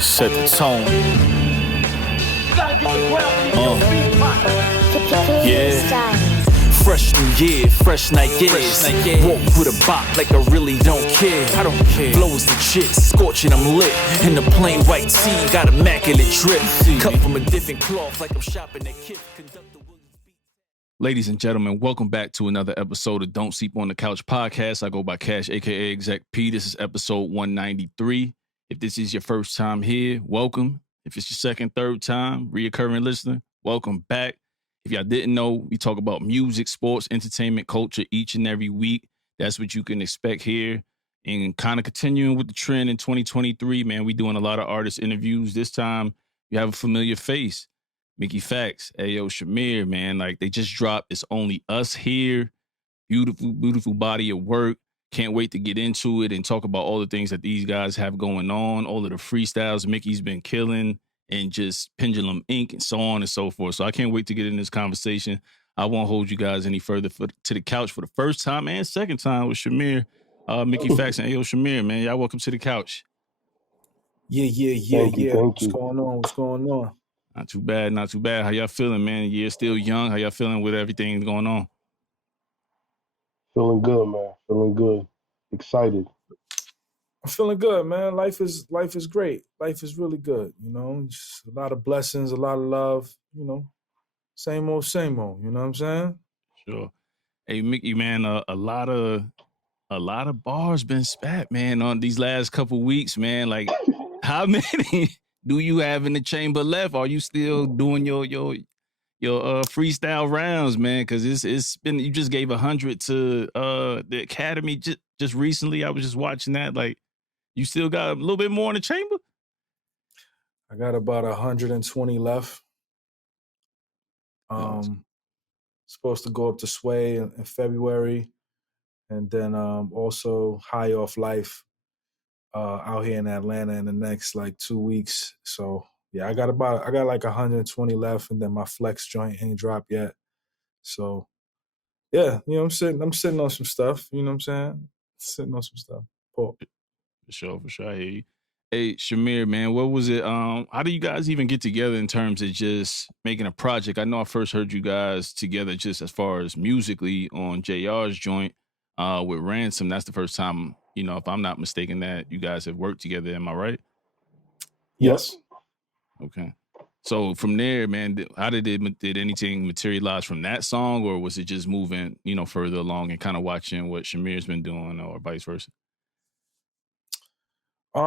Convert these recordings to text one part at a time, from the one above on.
Set the tone. Yeah. Fresh new year, fresh night, yeah. Walk with a bop like I really don't care. I don't care. Blows the shit, scorching, I'm lit. In the plain white tee, got immaculate drip. Cut from a different cloth like I'm shopping at Kip. Ladies and gentlemen, welcome back to another episode of Don't Sleep on the Couch podcast. I go by Cash, aka Exec P. This is episode 193. If this is your first time here, welcome. If it's your second, third time, reoccurring listener, welcome back. If y'all didn't know, we talk about music, sports, entertainment, culture each and every week. That's what you can expect here. And kind of continuing with the trend in 2023, man, we doing a lot of artist interviews. This time, you have a familiar face. Factz, Ayo Shamir, man, like they just dropped It's Only Us Here. Beautiful, beautiful body of work. Can't wait to get into it and talk about all the things that these guys have going on, all of the freestyles Mickey's been killing, and just Pendulum Ink and so on and so forth. So I can't wait to get in this conversation. I won't hold you guys any further to the couch for the first time and second time with Shamir, Factz and Ayo Shamir, man. Y'all welcome to the couch. Yeah. What's going on? Not too bad, not too bad. How y'all feeling, man? You're still young. How y'all feeling with everything going on? Feeling good, man. Feeling good. Excited. I'm feeling good, man. Life is great. Life is really good. You know, just a lot of blessings, a lot of love. You know, same old. You know what I'm saying? Sure. Hey, Mickey, man, a lot of bars been spat, man, on these last couple weeks, man. Like, how many do you have in the chamber left? Are you still doing your freestyle rounds, man? Because it's been, you just gave 100 to the Academy just recently. I was just watching that. Like, you still got a little bit more in the chamber? I got about 120 left. Supposed to go up to Sway in February, and then also High Off Life out here in Atlanta in the next like 2 weeks. So yeah, I got like 120 left, and then my Flex joint ain't dropped yet. So yeah, you know, I'm sitting on some stuff. You know what I'm saying? Sitting on some stuff. Paul. For sure. I hear you. Hey, Shamir, man, what was it? How do you guys even get together in terms of just making a project? I know I first heard you guys together just as far as musically on JR's joint with Ransom. That's the first time, you know, if I'm not mistaken, that you guys have worked together. Am I right? Yes. Okay. So from there, man, how did anything materialize from that song, or was it just moving, you know, further along and kind of watching what Shamir's been doing, or vice versa?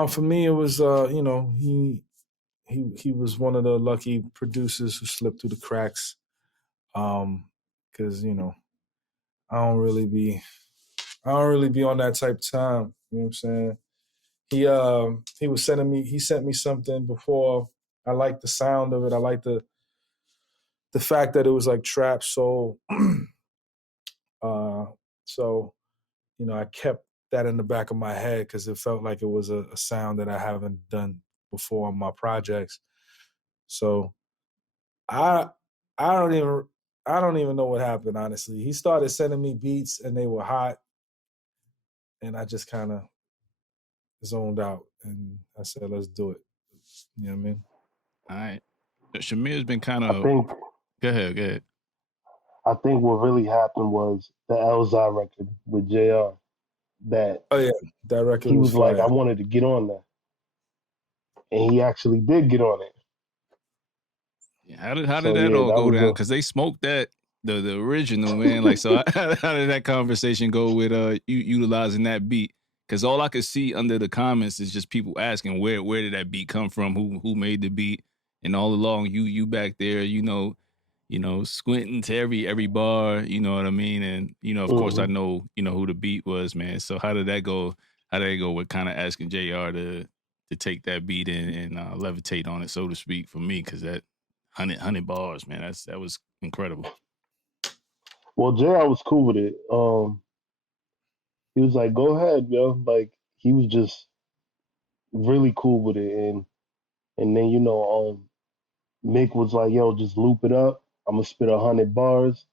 For me, it was you know, he was one of the lucky producers who slipped through the cracks. Because you know, I don't really be on that type of time. You know what I'm saying? He sent me something before. I liked the sound of it. I liked the fact that it was like trap soul. So, you know, I kept that in the back of my head because it felt like it was a sound that I haven't done before on my projects. So I don't even know what happened, honestly. He started sending me beats and they were hot, and I just kind of zoned out, and I said, let's do it. You know what I mean? All right. Shamir's been kind of... Go ahead. I think what really happened was the Elzai record with JR. That record he was fire. like, I wanted to get on that. And he actually did get on it. Yeah, how did that all go down? Because they smoked that, the original, man. Like, so how did that conversation go with you utilizing that beat? Because all I could see under the comments is just people asking where did that beat come from, who made the beat, and all along you back there, you know, squinting to every bar, you know what I mean? And, you know, of course I know, you know, who the beat was, man. So how did that go? How did it go with kind of asking JR to take that beat and levitate on it, so to speak, for me? Because that 100 bars, man, that was incredible. Well, JR was cool with it. He was like, go ahead, yo. Like, he was just really cool with it. And then, you know, Mick was like, yo, just loop it up. I'm going to spit 100 bars.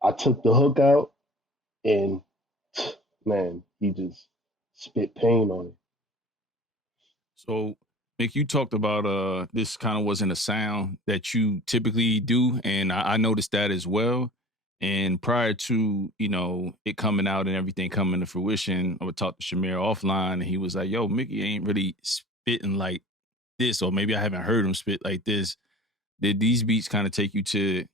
I took the hook out, and man, he just spit pain on it. So Mick, you talked about this kind of wasn't a sound that you typically do, and I noticed that as well. And prior to it coming out and everything coming to fruition, I would talk to Shamir offline, and he was like, "Yo, Mickey ain't really spitting like this, or maybe I haven't heard him spit like this." Did these beats kind of take you to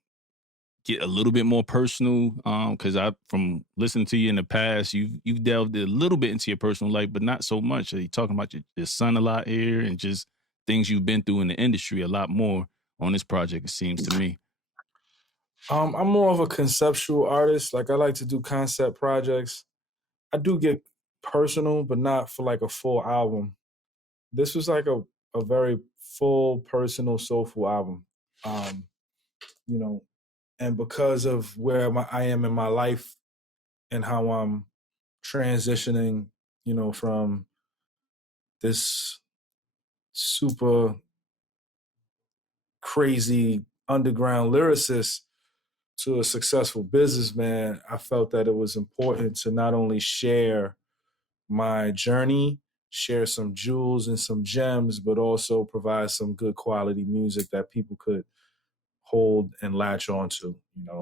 get a little bit more personal? Because from listening to you in the past, you've delved a little bit into your personal life, but not so much. Are you talking about your son a lot here, and just things you've been through in the industry a lot more on this project? It seems to me. I'm more of a conceptual artist. Like, I like to do concept projects. I do get personal, but not for like a full album. This was like a very full, personal, soulful album. You know, and because of where I am in my life and how I'm transitioning, from this super crazy underground lyricist to a successful businessman, I felt that it was important to not only share my journey, share some jewels and some gems, but also provide some good quality music that people could hold and latch onto,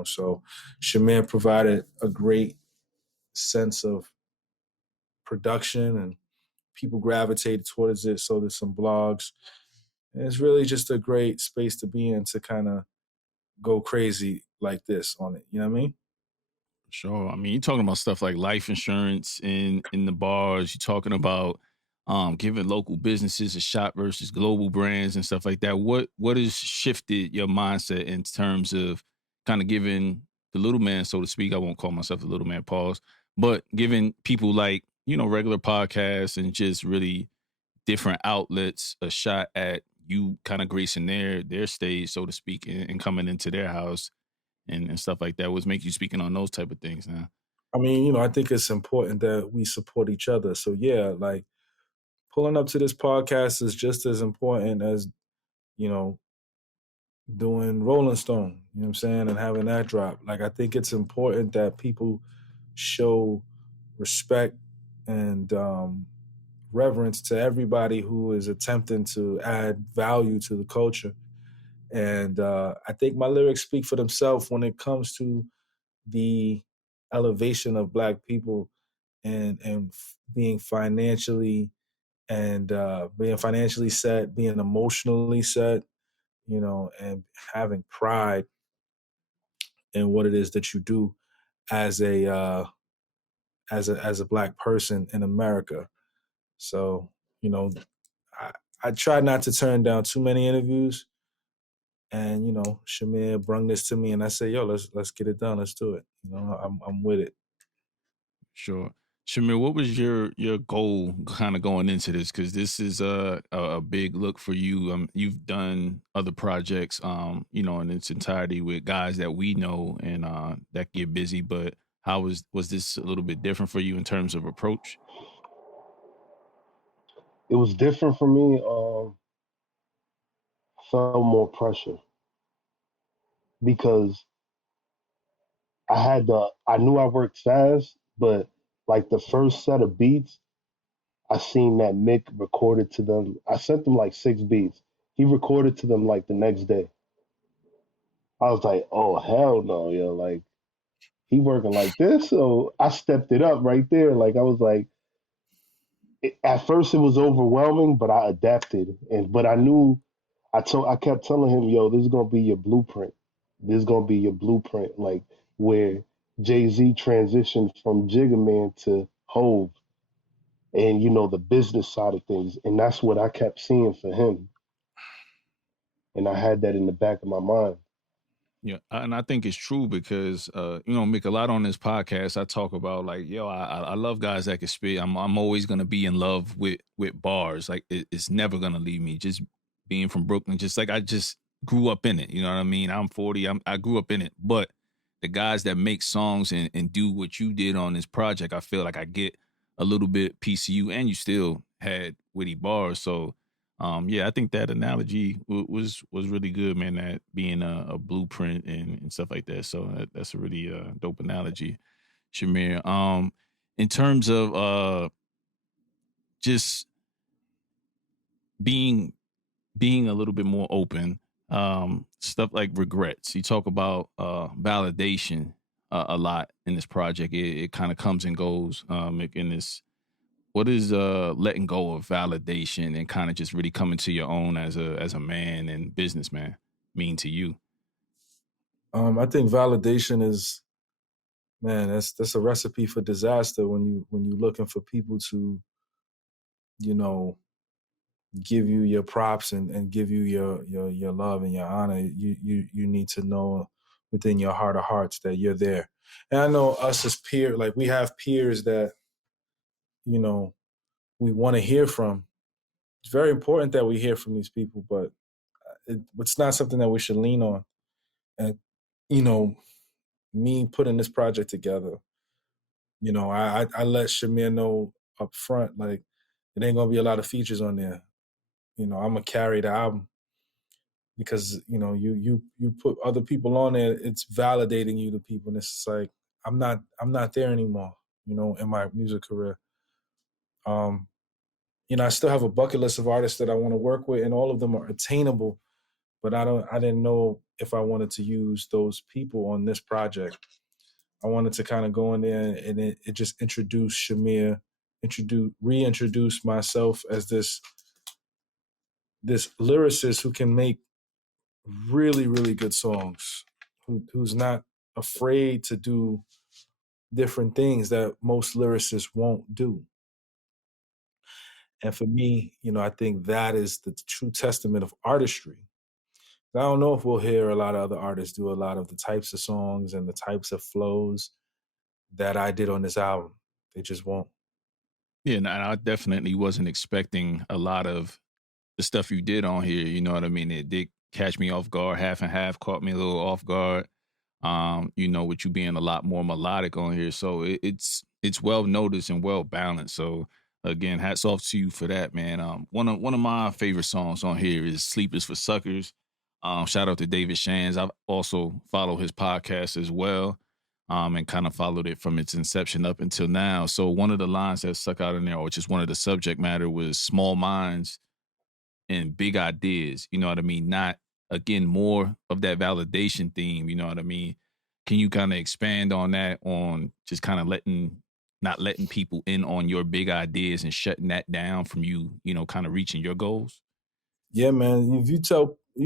So Shamir provided a great sense of production, and people gravitated towards it. So there's some blogs. And it's really just a great space to be in to kind of go crazy like this on it. You know what I mean? Sure. I mean, you're talking about stuff like life insurance in the bars. You're talking about giving local businesses a shot versus global brands and stuff like that. What has shifted your mindset in terms of kind of giving the little man, so to speak? I won't call myself the little man, pause, but giving people like regular podcasts and just really different outlets a shot at you kind of gracing their stage, so to speak, and coming into their house and stuff like that. What makes you speaking on those type of things now? I mean, I think it's important that we support each other. So yeah, like pulling up to this podcast is just as important as, you know, doing Rolling Stone, you know what I'm saying, and having that drop. Like, I think it's important that people show respect and reverence to everybody who is attempting to add value to the culture. And I think my lyrics speak for themselves when it comes to the elevation of Black people and being financially set, being emotionally set, and having pride in what it is that you do as a Black person in America. So, I, I try not to turn down too many interviews. And Shamir brung this to me, and I said, "Yo, let's get it done. Let's do it." I'm with it. Sure. Shamir, what was your goal kind of going into this? Because this is a big look for you. You've done other projects, in its entirety with guys that we know and that get busy. But how was this a little bit different for you in terms of approach? It was different for me. Felt more pressure because I knew I worked fast, but like the first set of beats, I seen that Mick recorded to them. I sent them like 6 beats. He recorded to them like the next day. I was like, oh hell no, yo, like he working like this. So I stepped it up right there. Like I was like, at first it was overwhelming, but I adapted. But I knew I kept telling him, yo, this is gonna be your blueprint. This is gonna be your blueprint. Like where Jay-Z transitioned from Jigga Man to Hove and the business side of things. And that's what I kept seeing for him. And I had that in the back of my mind. Yeah, and I think it's true because Mick, a lot on this podcast I talk about like, yo, I love guys that can spit. I'm always gonna be in love with bars. Like it's never gonna leave me. Just being from Brooklyn, just like I just grew up in it. You know what I mean? I'm 40. I grew up in it. But the guys that make songs and do what you did on this project, I feel like I get a little bit piece of you, and you still had witty bars. So yeah, I think that analogy was really good, man. That being a blueprint and stuff like that. So that's a really dope analogy, Shamir. In terms of just being a little bit more open, stuff like regrets. You talk about validation a lot in this project. It kind of comes and goes in this. What is letting go of validation and kind of just really coming to your own as a man and businessman mean to you? I think validation is, man, that's a recipe for disaster when you're looking for people to, you know, give you your props and give you your love and your honor. You need to know within your heart of hearts that you're there. And I know us as peers, like we have peers that, you know, we want to hear from. It's very important that we hear from these people, but it's not something that we should lean on. And, you know, me putting this project together, you know, I let Shamir know up front, like, it ain't gonna be a lot of features on there. You know, I'm gonna carry the album because, you know, you put other people on there, it's validating you to people, and it's like I'm not there anymore, you know, in my music career. You know, I still have a bucket list of artists that I want to work with, and all of them are attainable, but I didn't know if I wanted to use those people on this project. I wanted to kind of go in there and it just introduce Shamir, reintroduce myself as this lyricist who can make really, really good songs, who's not afraid to do different things that most lyricists won't do. And for me, you know, I think that is the true testament of artistry. I don't know if we'll hear a lot of other artists do a lot of the types of songs and the types of flows that I did on this album. They just won't. Yeah, and I definitely wasn't expecting a lot of the stuff you did on here. You know what I mean? It did catch me off guard. Half and Half caught me a little off guard. You know, with you being a lot more melodic on here, so it's well noticed and well balanced. So again, hats off to you for that, man. One of my favorite songs on here is "Sleep Is for Suckers." Shout out to David Shands. I've also followed his podcast as well, and kind of followed it from its inception up until now. So one of the lines that stuck out in there, or just one of the subject matter, was "Small minds and big ideas." You know what I mean? Not, again, more of that validation theme. You know what I mean? Can you kind of expand on that, on just kind of not letting people in on your big ideas and shutting that down from you, you know, kind of reaching your goals? Yeah, man. If you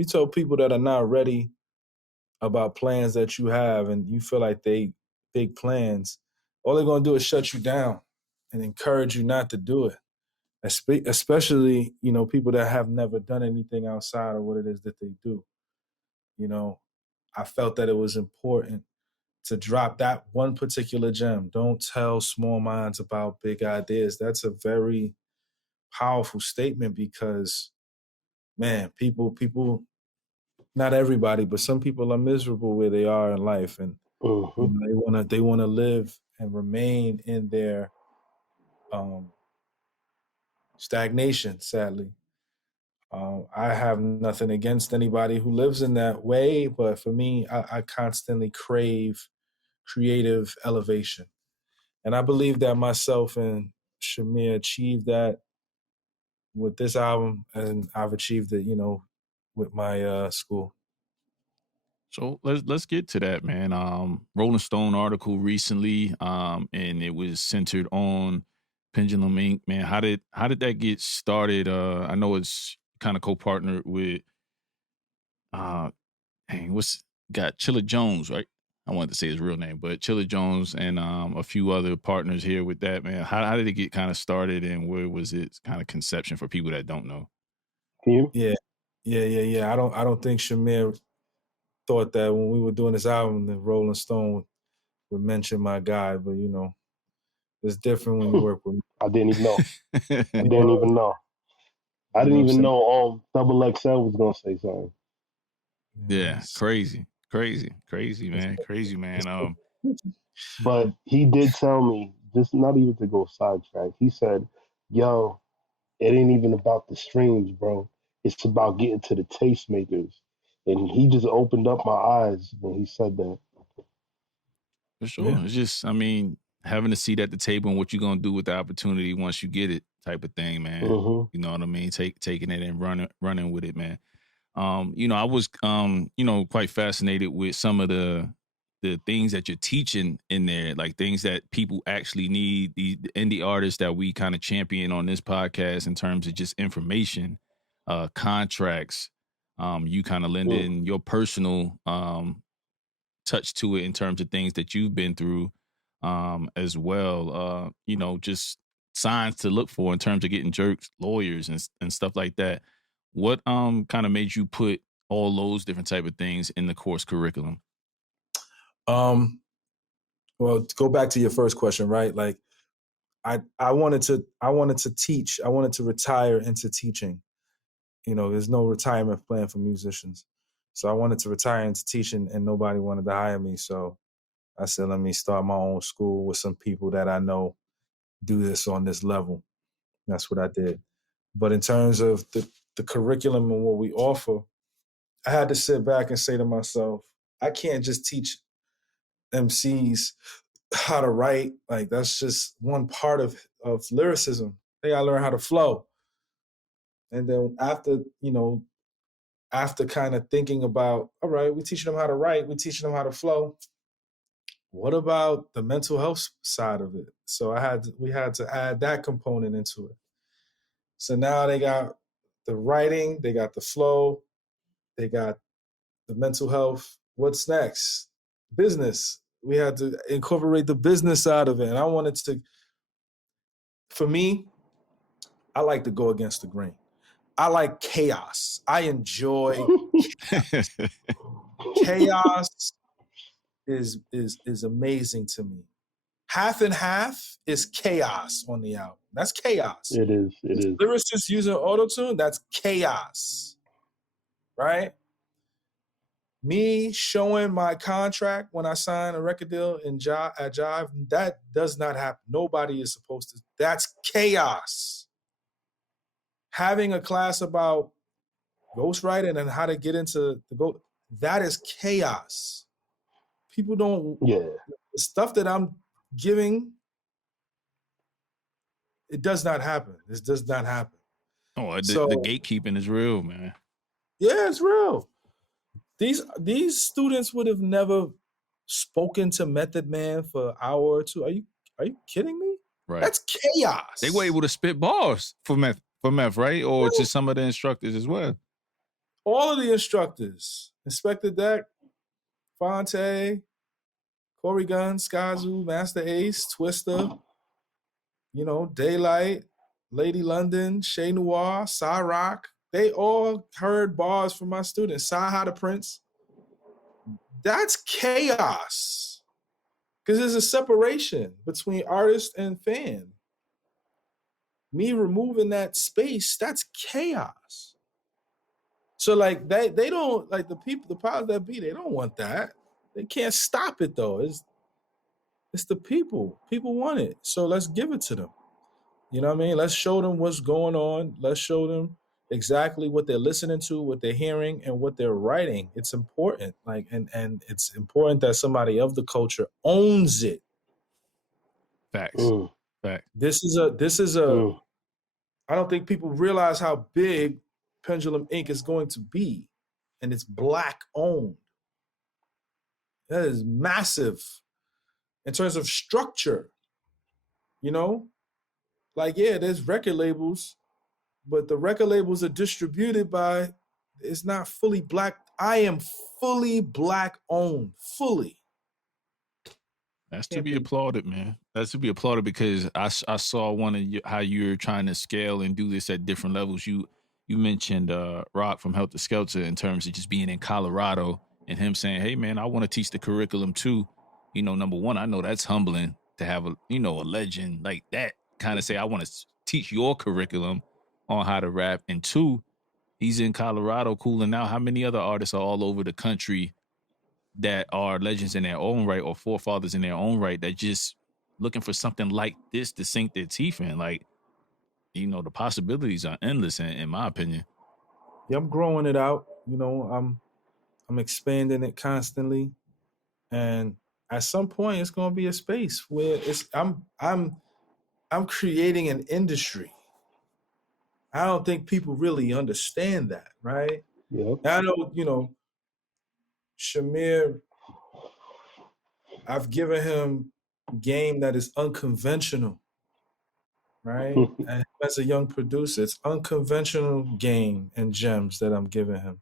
tell people that are not ready about plans that you have and you feel like they big plans, all they're gonna do is shut you down and encourage you not to do it. Especially, you know, people that have never done anything outside of what it is that they do. You know, I felt that it was important to drop that one particular gem. Don't tell small minds about big ideas. That's a very powerful statement because, man, people, not everybody, but some people are miserable where they are in life, and you know, they wanna live and remain in their stagnation. Sadly, I have nothing against anybody who lives in that way, but for me, I constantly crave creative elevation. And I believe that myself and Shamir achieved that with this album, and I've achieved it, you know, with my school. So let's get to that, man. Rolling Stone article recently, and it was centered on Pendulum Ink. Man, how did that get started? I know it's kind of co-partnered with what's got Chilla Jones, right? I wanted to say his real name, but Chilla Jones and a few other partners here with that, man. How did it get kind of started, and where was its kind of conception for people that don't know? Yeah, yeah. I don't think Shamir thought that when we were doing this album, that Rolling Stone would mention my guy, but you know, it's different when you work with me. I didn't even know. I You didn't even know. I know didn't what I'm even saying? know Double XL was gonna say something. Yeah, crazy, man, crazy, man. But he did tell me, just not even to go sidetrack. He said, "Yo, it ain't even about the streams, bro. It's about getting to the tastemakers." And he just opened up my eyes when he said that. For sure. Yeah. It's just, I mean, having a seat at the table and what you're gonna do with the opportunity once you get it, type of thing, man. Mm-hmm. You know what I mean? Taking it and running with it, man. I was quite fascinated with some of the things that you're teaching in there, like things that people actually need, the indie artists that we kind of champion on this podcast in terms of just information, contracts. You kind of lend in your personal touch to it in terms of things that you've been through as well. Just signs to look for in terms of getting jerks, lawyers and stuff like that. What kind of made you put all those different type of things in the course curriculum? Well, to go back to your first question, right? Like I wanted to teach. I wanted to retire into teaching. There's no retirement plan for musicians. So I wanted to retire into teaching and nobody wanted to hire me. So I said, let me start my own school with some people that I know do this on this level. That's what I did. But in terms of the curriculum and what we offer, I had to sit back and say to myself, I can't just teach MCs how to write. Like, that's just one part of lyricism. They gotta learn how to flow. And then after kind of thinking about, all right, we're teaching them how to write, we're teaching them how to flow. What about the mental health side of it? So we had to add that component into it. So now they got the writing, they got the flow, they got the mental health. What's next? Business. We had to incorporate the business side of it. And I wanted to, for me, I like to go against the grain. I like chaos. I enjoy chaos. Chaos is amazing to me. Half and half is chaos on the album. That's chaos. It is. Lyricists using auto-tune, that's chaos. Right? Me showing my contract when I sign a record deal at Jive, that does not happen. Nobody is supposed to. That's chaos. Having a class about ghostwriting and how to get into that is chaos. People don't. Yeah. The stuff that I'm giving, it does not happen. This does not happen. Oh, the gatekeeping is real, man. Yeah, it's real. These students would have never spoken to Method Man for an hour or two. Are you kidding me? Right. That's chaos. They were able to spit bars for meth, right? Or just some of the instructors as well. All of the instructors. Inspector Deck, Fonte, Corey Gunn, Skyzoo, Master Ace, Twister, Daylight, Lady London, Shay Noir, Cyrock. They all heard bars from my students. Saha the Prince. That's chaos. Because there's a separation between artist and fan. Me removing that space, that's chaos. So like they don't, like the powers that be, they don't want that. They can't stop it though. It's the people. People want it. So let's give it to them. You know what I mean? Let's show them what's going on. Let's show them exactly what they're listening to, what they're hearing, and what they're writing. It's important. Like, and it's important that somebody of the culture owns it. Facts. Fact. This is a I don't think people realize how big Pendulum Ink is going to be. And it's Black owned. That is massive in terms of structure. Like, yeah, there's record labels, but the record labels are distributed by, it's not fully Black. I am fully Black owned, fully. That's to be applauded, man. That's to be applauded because I saw how you're trying to scale and do this at different levels. You mentioned Rock from Helter Skelter in terms of just being in Colorado and him saying, hey, man, I want to teach the curriculum too. Number one, I know that's humbling to have a legend like that kind of say, I want to teach your curriculum on how to rap. And two, he's in Colorado cooling out. How many other artists are all over the country that are legends in their own right or forefathers in their own right that just looking for something like this to sink their teeth in? Like, the possibilities are endless in my opinion. Yeah, I'm growing it out. I'm expanding it constantly. And at some point it's gonna be a space where I'm creating an industry. I don't think people really understand that, right? Yep. I know, Shamir, I've given him game that is unconventional, right? And as a young producer, it's unconventional game and gems that I'm giving him.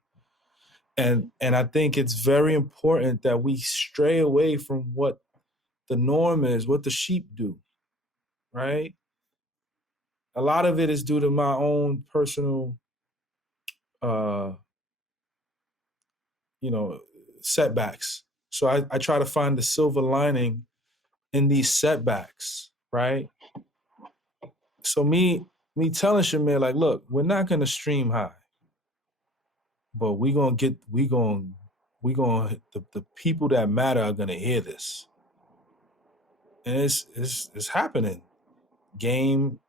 And I think it's very important that we stray away from what the norm is, what the sheep do, right? A lot of it is due to my own personal uh setbacks. So I try to find the silver lining in these setbacks, right? So me telling Shamir, like, look, we're not gonna stream high, but the people that matter are gonna hear this. And it's happening. Game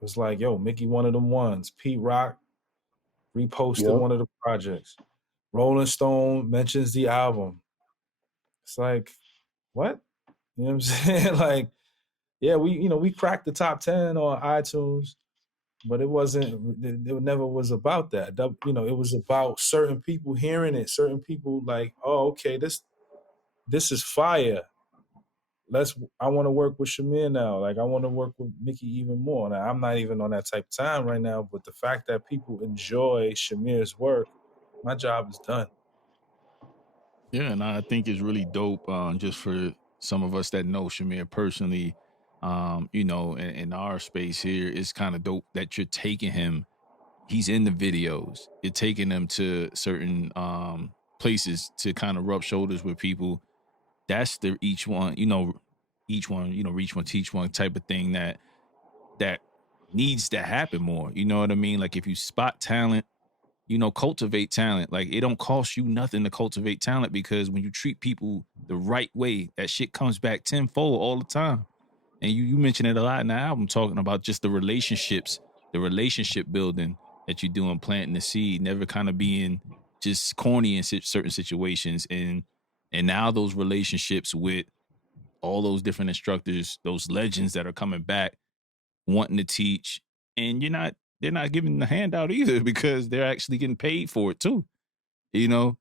was like, yo, Mickey one of them ones. Pete Rock reposted Yep. one of the projects. Rolling Stone mentions the album. It's like, what? You know what I'm saying? Like, yeah, we cracked the top 10 on iTunes, but it never was about that. It was about certain people hearing it, certain people like, oh, okay, this is fire. I want to work with Shamir now. Like, I want to work with Mickey even more. Now, I'm not even on that type of time right now, but the fact that people enjoy Shamir's work, my job is done. Yeah, and I think it's really dope. Just for some of us that know Shamir personally, in our space here, it's kind of dope that you're taking him. He's in the videos. You're taking him to certain places to kind of rub shoulders with people. That's the each one, reach one, teach one type of thing that needs to happen more. You know what I mean? Like if you spot talent, cultivate talent. Like it don't cost you nothing to cultivate talent because when you treat people the right way, that shit comes back tenfold all the time. And you mentioned it a lot in the album, talking about just the relationships, the relationship building that you do in planting the seed, never kind of being just corny in certain situations. And now those relationships with all those different instructors, those legends that are coming back, wanting to teach, and they're not giving the handout either because they're actually getting paid for it too. I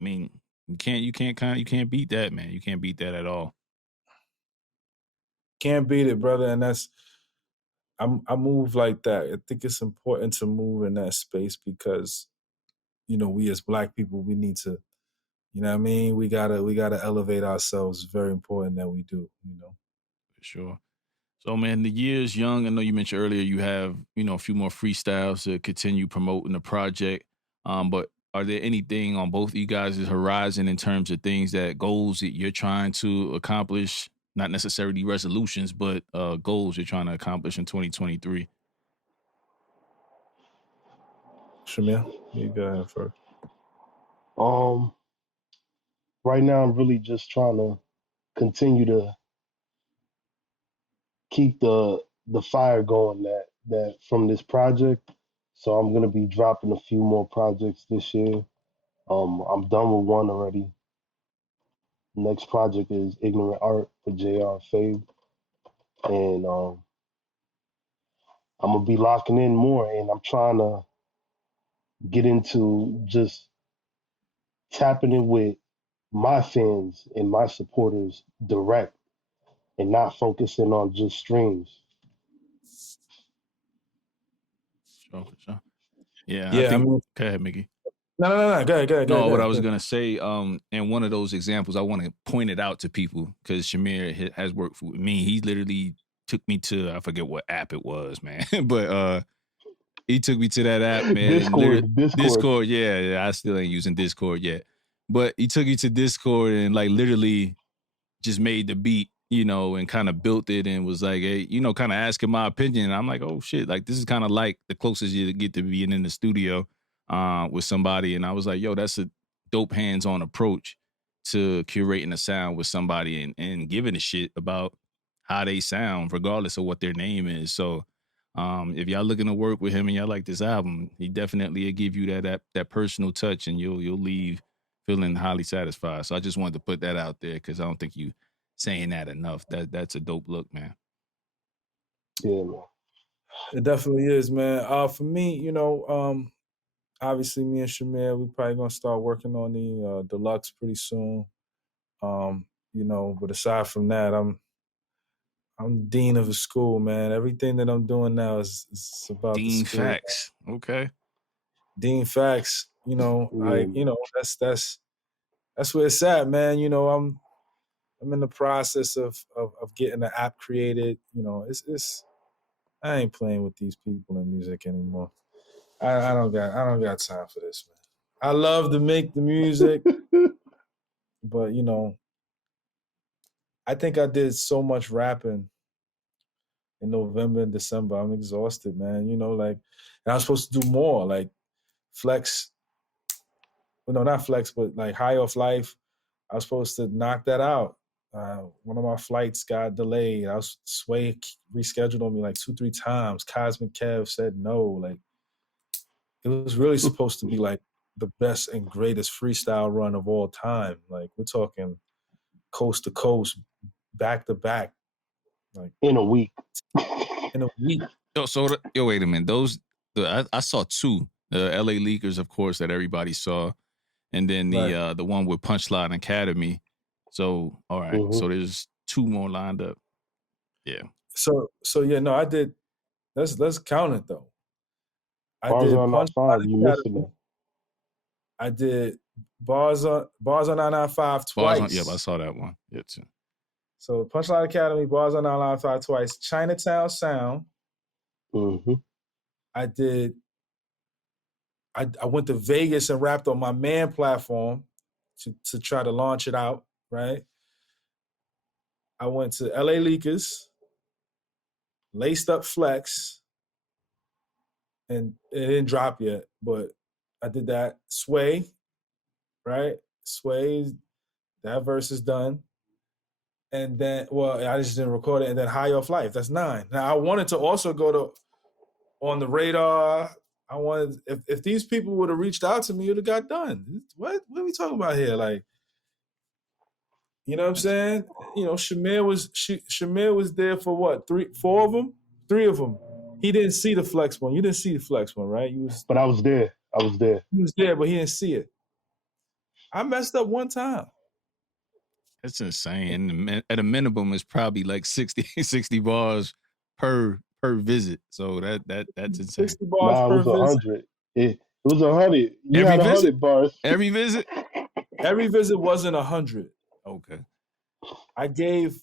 mean, you can't beat that, man. You can't beat that at all. Can't beat it, brother. And I move like that. I think it's important to move in that space because, we as Black people, we need to, you know what I mean? We gotta elevate ourselves. It's very important that we do, For sure. So, man, the year's young. I know you mentioned earlier you have, a few more freestyles to continue promoting the project. But are there anything on both of you guys' horizon in terms of goals that you're trying to accomplish? Not necessarily resolutions, but goals you're trying to accomplish in 2023? Shamir, you go ahead first. Right now I'm really just trying to continue to keep the fire going that from this project. So I'm gonna be dropping a few more projects this year. I'm done with one already. Next project is Ignorant Art for JR Fave. And I'm gonna be locking in more and I'm trying to get into just tapping in with my fans and my supporters direct and not focusing on just streams. Sure, for sure. Yeah, I Yeah, think. Go ahead, Mickey. No. Go ahead. No, what I was gonna say, and one of those examples, I want to point it out to people because Shamir has worked with me. He literally took me to, I forget what app it was, man, but he took me to that app, man. Discord. Yeah, I still ain't using Discord yet, but he took me to Discord and like literally just made the beat, and kind of built it and was like, hey, kind of asking my opinion. And I'm like, oh shit, like this is kind of like the closest you get to being in the studio with somebody. And I was like, yo, that's a dope hands-on approach to curating a sound with somebody and giving a shit about how they sound, regardless of what their name is. So if y'all looking to work with him and y'all like this album, he definitely will give you that personal touch and you'll leave feeling highly satisfied. So I just wanted to put that out there because I don't think you saying that enough. That's a dope look, man. Yeah, man. It definitely is, man. For me, obviously me and Shamir, we probably gonna start working on the deluxe pretty soon. But aside from that, I'm dean of a school, man. Everything that I'm doing now is about the Dean school. Factz. Okay. Dean Factz, Yeah. that's where it's at, man. I'm in the process of getting the app created. It's I ain't playing with these people in music anymore. I don't got time for this, man. I love to make the music, but I think I did so much rapping in November and December. I'm exhausted, man. And I'm supposed to do more, like flex. Well, no, not flex, but like high off life. I was supposed to knock that out. One of my flights got delayed. I was Sway rescheduled on me like 2-3 times. Cosmic Kev said no. Like it was really supposed to be like the best and greatest freestyle run of all time. Like we're talking coast to coast, back to back, like In a week. in a week. Wait a minute. I saw two. The LA Leakers, of course, that everybody saw, and then the one with Punchline Academy. So all right, so there's two more lined up. Yeah. So yeah, no, I did. Let's count it though. I Bars did on Punchline 95, you missing Academy. that. I did Bars on 995 twice. Yep, I saw that one. Yeah, too. So Punchline Academy, Bars on 995 twice. Chinatown Sound. Mm-hmm. I did. I went to Vegas and rapped on my man platform to try to launch it out. Right. I went to LA Leakers, Laced Up Flex, and it didn't drop yet, but I did that. Sway, right? Sway, that verse is done. And then, I just didn't record it. And then High Off Life, that's 9. Now, I wanted to also go to On the Radar. I wanted, if these people would have reached out to me, it would have got done. What are we talking about here? Like, you know what I'm saying? Shamir was there for what? 4 of them? 3 of them. He didn't see the flex one. You didn't see the flex one, right? But I was there. He was there, but he didn't see it. I messed up one time. That's insane. At a minimum, it's probably like 60 bars per visit. So that's insane. 60 bars it per was visit. 100. It was 100. You had 100 bars. Every visit? Every visit wasn't 100. Okay. I gave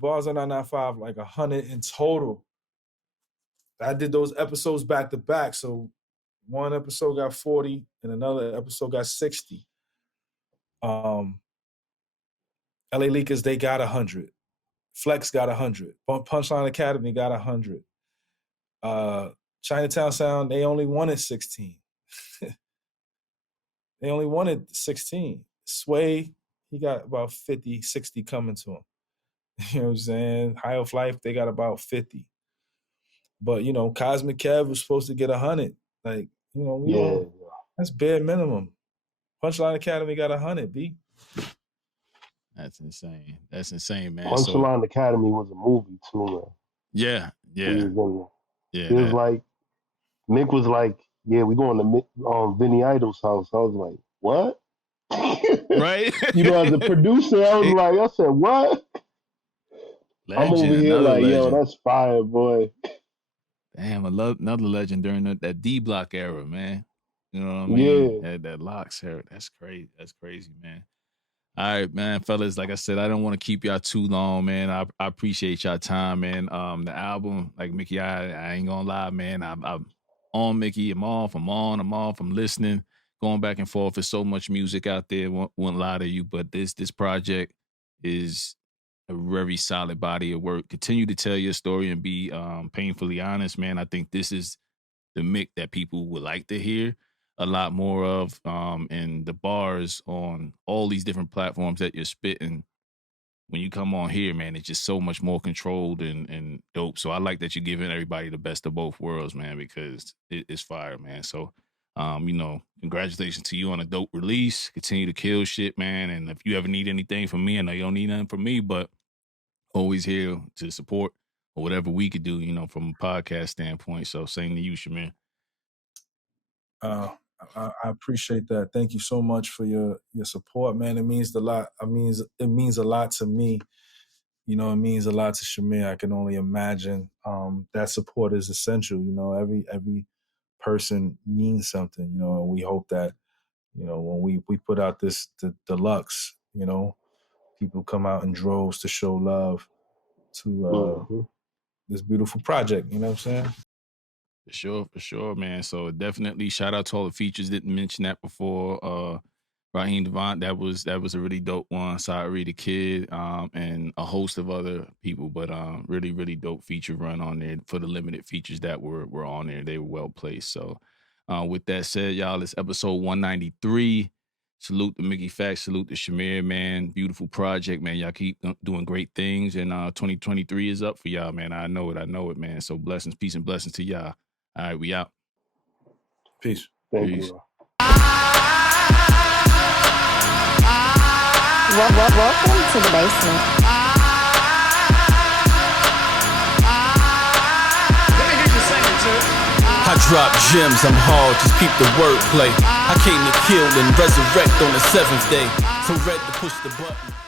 Bars on 995 like 100 in total. I did those episodes back to back. So one episode got 40 and another episode got 60. LA Leakers, they got 100. Flex got 100. Punchline Academy got 100. Chinatown Sound, they only wanted 16. They only wanted 16. Sway, he got about 50, 60 coming to him. You know what I'm saying? High of Life, they got about 50. But, Cosmic Kev was supposed to get 100. Like, that's bare minimum. Punchline Academy got 100, B. That's insane. That's insane, man. Punchline Academy was a movie too, man. Yeah. It was like, Mick was like, yeah, we going to Vinny Idol's house. I was like, what? Right? As a producer, I said, what? Legend, I'm over here like, legend. yo, that's fire, boy. Damn, I love another legend during that D Block era, man. You know what I mean? Yeah. That Locks era. That's crazy. That's crazy, man. All right, man, fellas. Like I said, I don't want to keep y'all too long, man. I appreciate y'all time, man. The album, like Mickey, I ain't gonna lie, man. I'm on Mickey. I'm off. I'm on. I'm off. I'm listening, going back and forth. There's so much music out there. Won't lie to you, but this project is a very solid body of work. Continue to tell your story and be painfully honest, man. I think this is the Mick that people would like to hear a lot more of, and the bars on all these different platforms that you're spitting. When you come on here, man, it's just so much more controlled and dope. So I like that you're giving everybody the best of both worlds, man, because it's fire, man. So Congratulations to you on a dope release. Continue to kill shit, man. And if you ever need anything from me, I know you don't need nothing from me, but always here to support or whatever we could do, from a podcast standpoint. So same to you, Shamir. I appreciate that. Thank you so much for your support, man. It means a lot. It means a lot to me. It means a lot to Shamir. I can only imagine. That support is essential. Every person means something. And we hope that, when we put out the deluxe, people come out in droves to show love to this beautiful project. You know what I'm saying? For sure, man. So definitely shout out to all the features. Didn't mention that before. Raheem Devant, that was a really dope one. Sorry the Kid, and a host of other people, but really, really dope feature run on there for the limited features that were on there. They were well placed. So with that said, y'all, it's episode 193. Salute to Mickey Factz, salute to Shamir, man. Beautiful project, man. Y'all keep doing great things, and 2023 is up for y'all, man. I know it, man. So blessings, peace, and blessings to y'all. All right, we out. Peace. Thank Peace. you. Welcome to the basement. I drop gems, I'm hard, just peep the wordplay. I came to kill and resurrect on the 7th day. So red to push the button.